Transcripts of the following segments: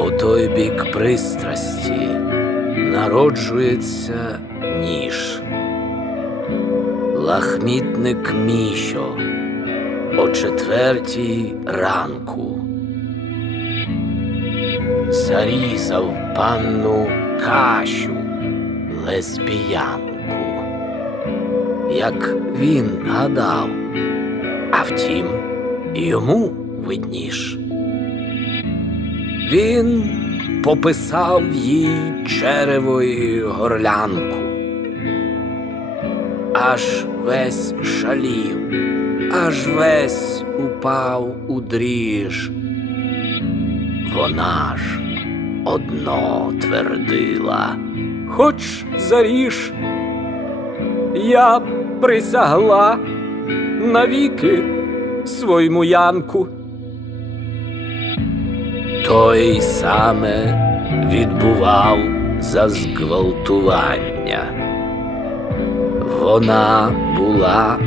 У той бік пристрасті народжується ніж. Лахмітник Мішо о четвертій ранку. Зарізав панну Кащу лесбіянку, як він гадав, а втім, йому видніш. Він пописав їй черевої горлянку, аж весь шалів, аж весь упав у дріж. Вона ж одно твердила. Хоч заріж, я присягла навіки своєму янку. Той саме відбував за зґвалтування. Вона була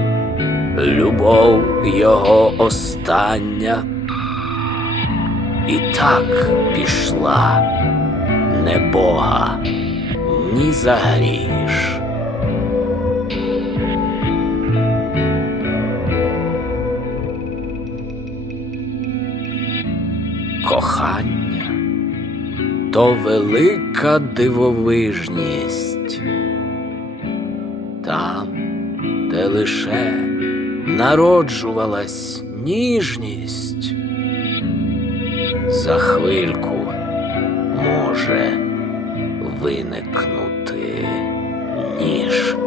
любов його остання. І так пішла не Бога, ні за гріш. Кохання то велика дивовижність. Там, де лише народжувалась ніжність, за хвильку може виникнути ніж.